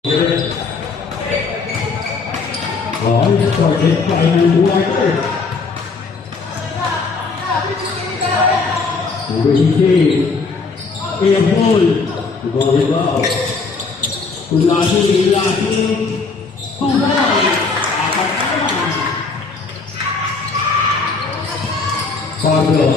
Project pa rin ang buhay ko eh. Number 16. Airball. Volleyball. Ulasi. Tumbay. Apat naman. Pablo.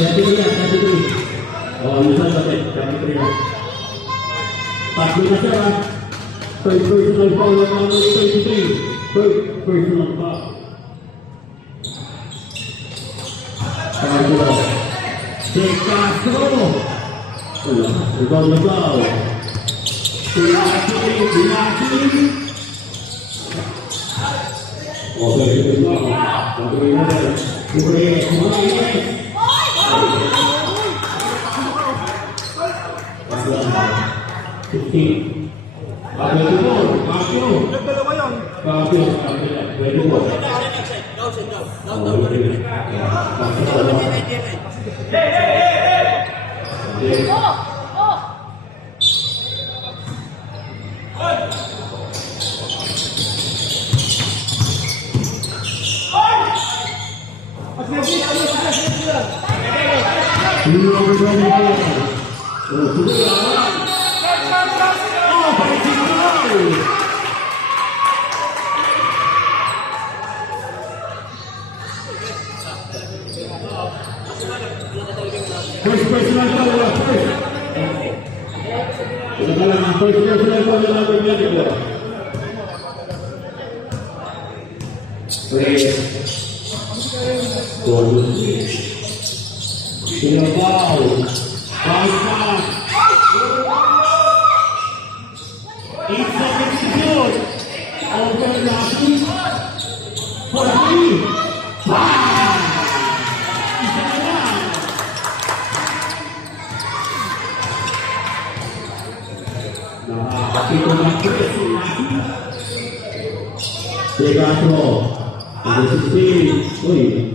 Satu ini. Oh, lupa sampai kami terima. Pasti masalah. Personal foul number 23. Personal foul. Pablo. De Castro. Volleyball. Ulasi. Oke, itu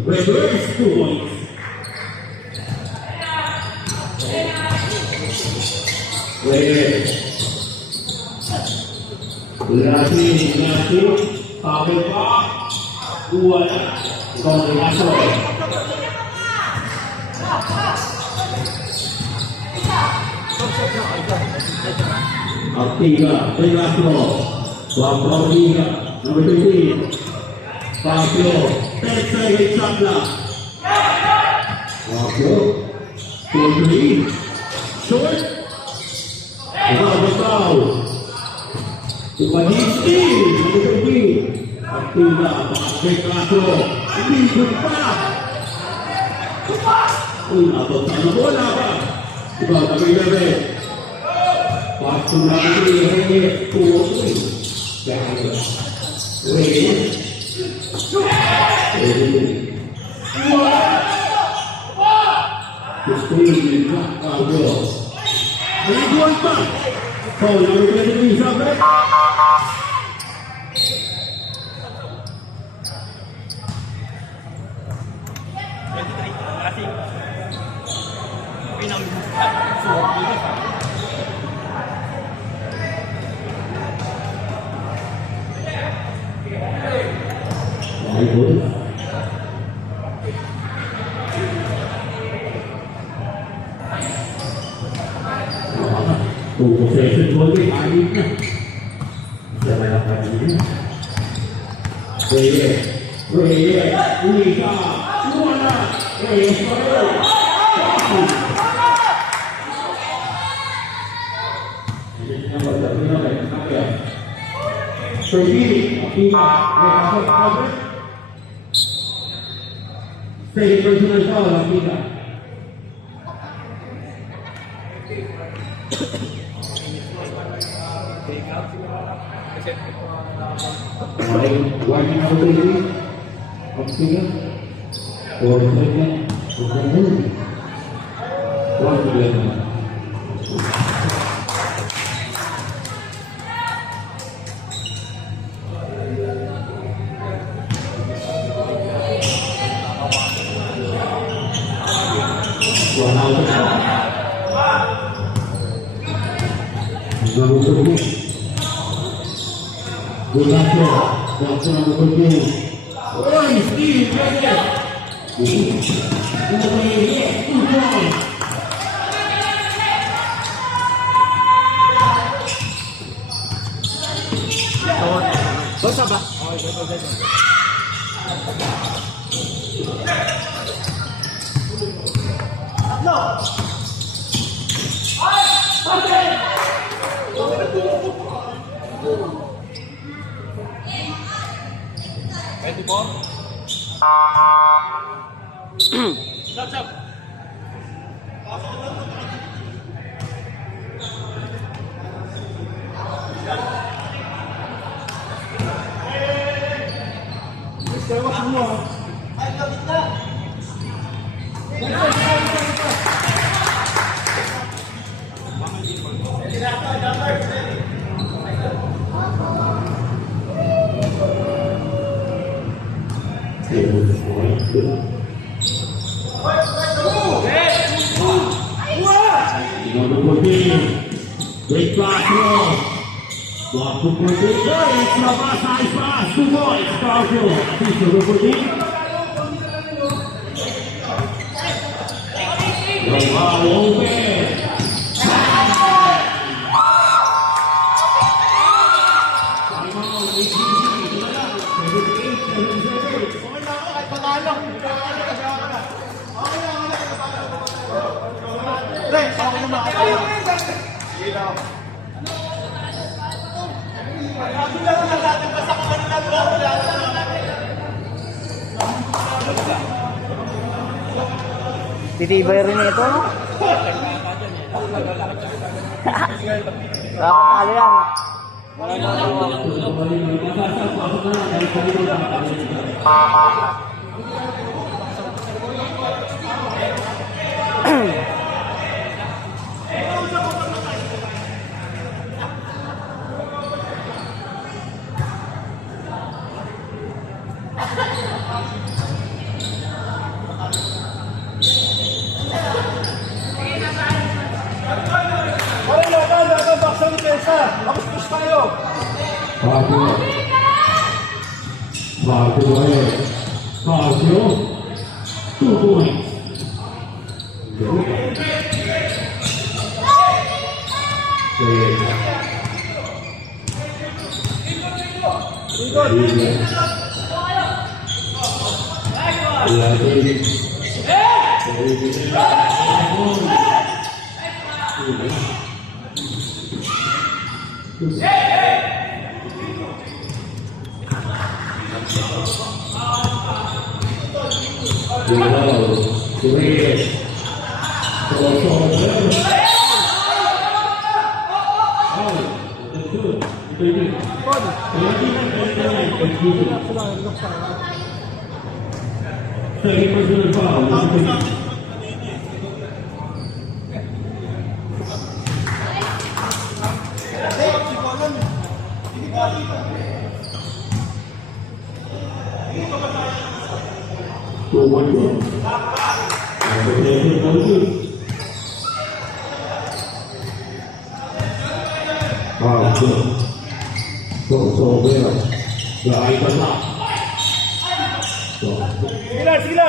reverse points. Ulasi, Pablo pa, wala, Congregaso. Aktiga, Congregaso, Waprovina, number 20, Pablo, Texas Sabla. Pablo, 43, short, Pablo. Supadisti, Supadisti, Aktiga, Congregaso, Ikut pa. Uy, nabot na bola pa. Diba, tabi-tabi. Pasok na rin, tuwa. Possession ball ni Alif na. Siya may nakapagin. Reyes. Ulica. Wala. Reyes pa rin. Say personal foul, Akita. One out of three. Akita. 4 seconds. 1 seconds. Wala ko na. Nagugulit. Bukaso. Bukaso na nagugulit. Oy, Steve! Ready! Basta ba? Ready po? Stop, stop. Great pass, Block for Portis. Extra pass, nice pass. 2 points. Powerful. Official for Portis. The ball open. Titibay rin ito, no? Nakakatalo yan. Powerful. 2 points.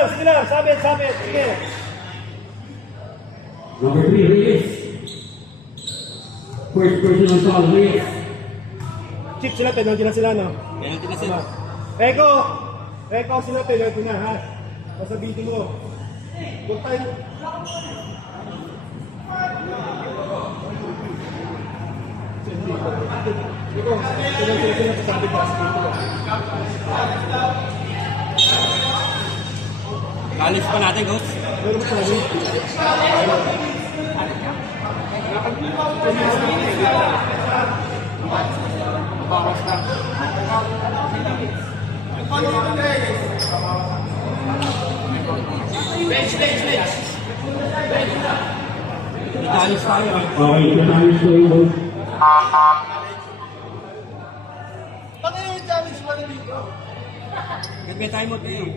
Sige lang, sabit, sige. Number 3, Reyes. First personal foul, Reyes. Chip sila, penalty na sila, no? Penalty na sila. Eko sila, penalty na, ha? Masabitin mo. Good time. Eko, penalty sila, sabit na, sabit mo. Kalis pa natin, coach. Meron pa rin. Bench. Italis tayo. Okay, Italis tayo. Ano yung challenge mo na dito? Nagbe-time out na yun.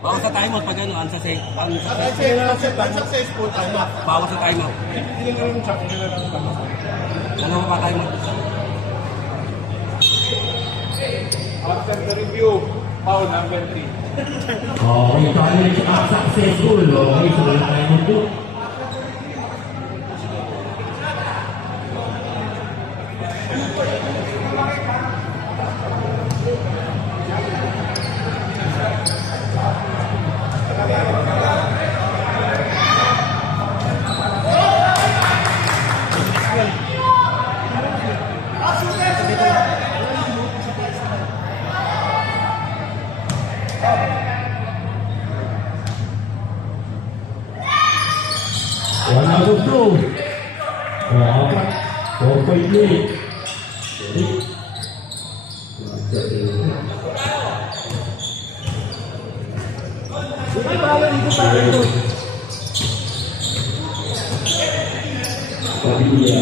Bawas sa timeout pag ano, Unsuccessful, time out. bawas sa timeout. Hindi na lang check, hindi na lang time out. Dalawa pa timeout. After the review, foul number 3. Okay, challenge successful. Okay, so wala tayo nito. Wala gusto. Apat. 4.8. Padilla.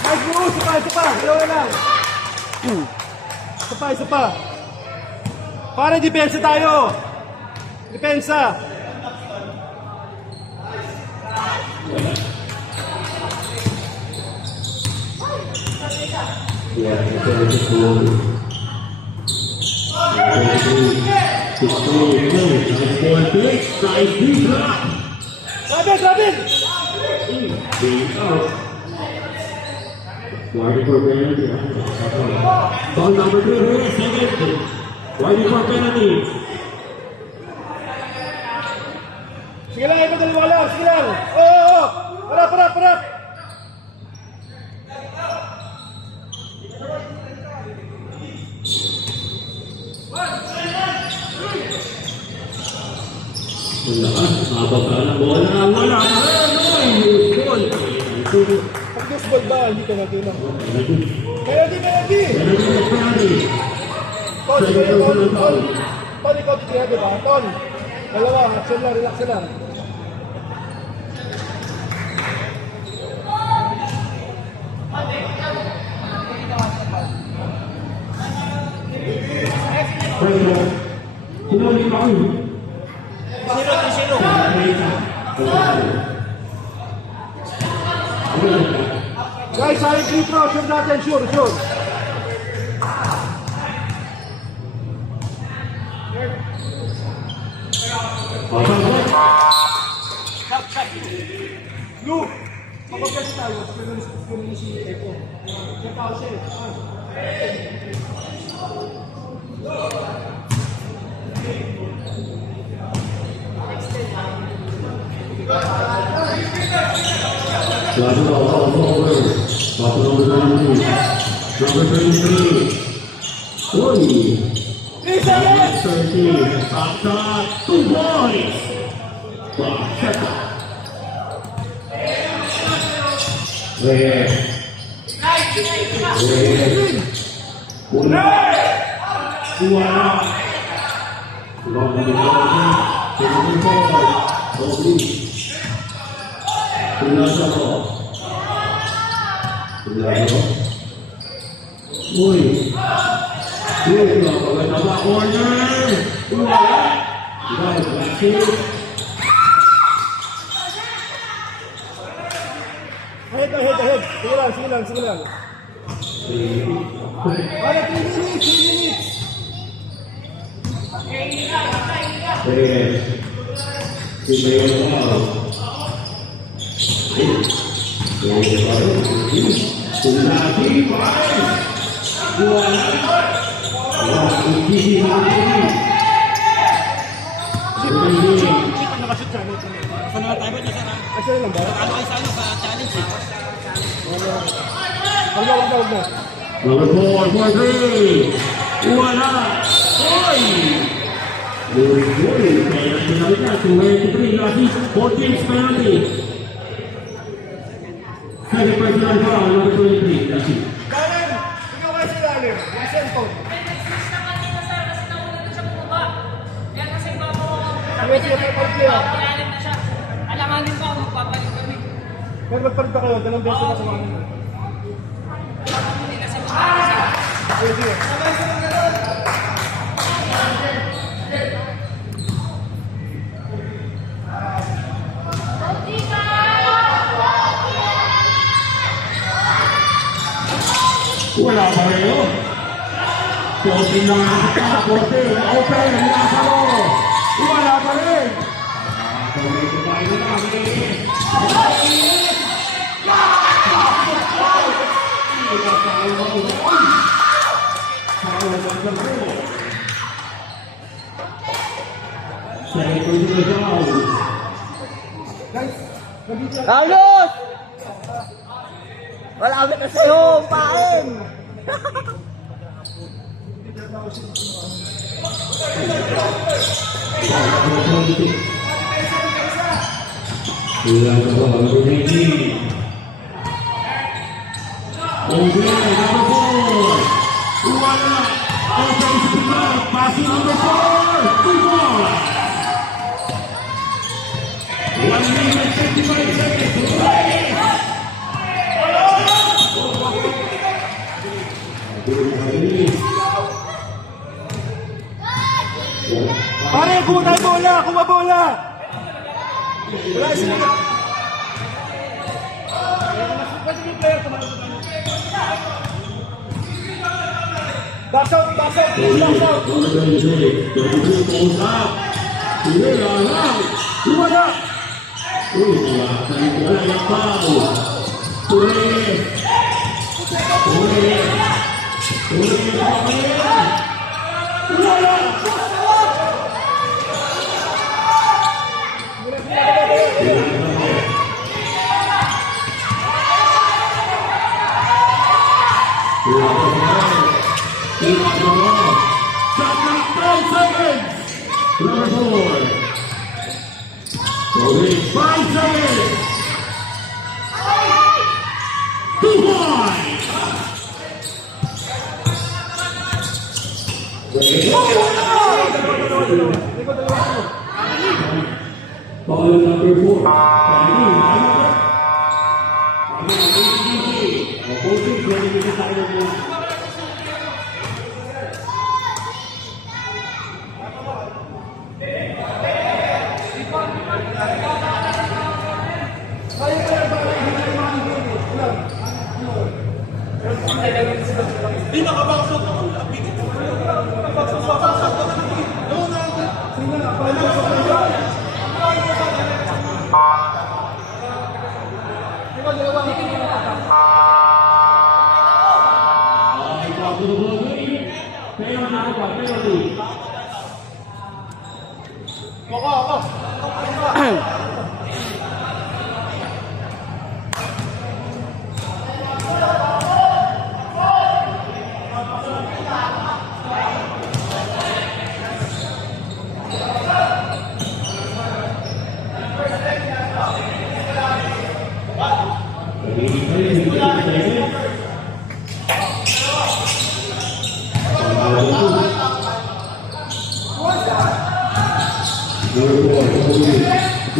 Nice move! Isa pa! Dalawa lang! Isa pa! Para depensa tayo! Depensa! Grabe! Why for penalty? Ball number 3, why for penalty? Sige lang, ito dalawa lang! Sige lang! Oo! Parap! Wala. Pag loose ball ba, hindi ka nagulong. Penalty! Tol, ikaw titira, di ba? Tol, dalawa, action lang, relax lang. Guys, sayang free throw, sure natin, sure. Lu, kapag kasi tayo, pero si Eko. Kaya tao siya Number 23. 13. Top 2 points. Ahead. Sige lang. Para 3 minutes. Nakashoot siya. Saan na tayo ba niya, sir? Kasi lang ba? Ano kayo sa ano, sa challenge eh? Wag na. Number 4 for 3. Wala. Oy! Good. Kaya sinabi ka, 23 last 14 penalty. Second personal foul, number 23. That's it. Darren, ikaw kasi Darren. Yung cellphone. Pwede siya pag-play. Alanganin pa ako magpapalit kami. Pero magpalit pa kayo. Dalawang beses na sa mga nila. Pwede. Wala pa rin. Potin lang ang potin. Open ang nasa mo. Wala pa rin. Ito tayo na kami. Carlos! Wala kami na sa'yo, pain! Passing number 4. Good ball. 1 minute 55 seconds to play. Pare, kuha bola! Kuha bola! Wala sila. Pwede yung player tumalabot. Box out! Box out! Box out! Wala! Number 4. So it's 5 seconds. 2 points. Ball number 4.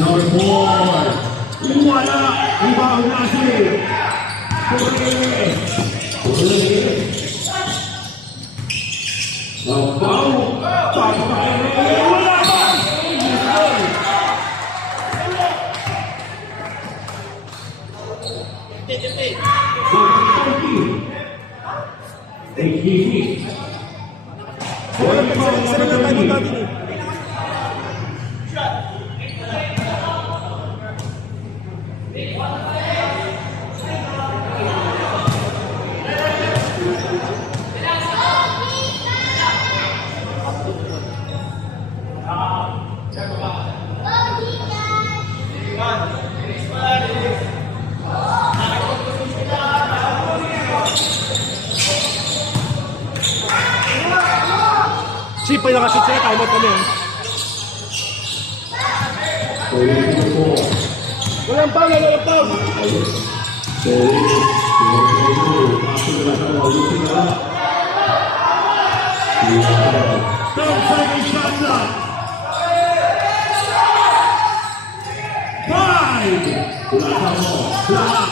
Number 4. Wala. Ibang nasi. Abang. Wala ba? Sila na tayo natin eh. kayo nakashoot sila, time out kami ha. Walang foul, walang foul. Second shot clock. 5. Wala ka mo. Wala.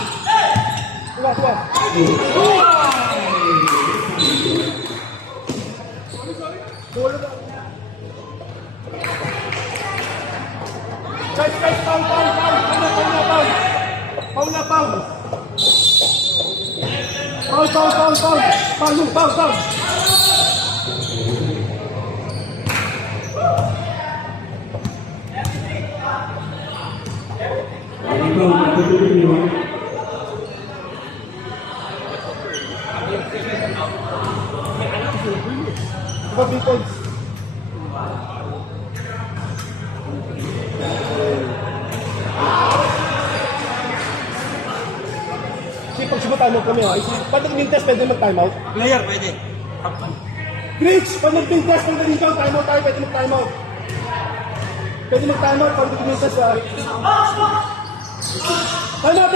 Tuwa. Guys, foul. Foul. Big points. Kasi pag time out kami ha, pag nag-test pwede mag-time out. Player, pwede. Rich, pag nag-test pag nag-time out tayo, pwede mag-time out. Pwede mag-time out pag nag-test ha. Time out!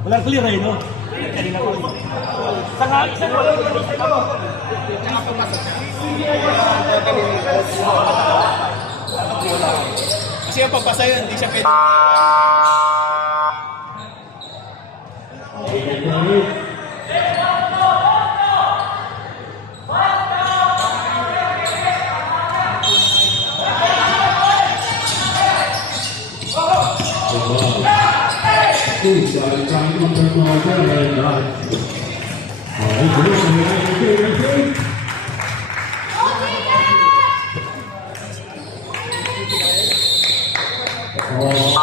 Walang clear eh, no? Kasi yung pagpasa yun, hindi siya pwede. Oh,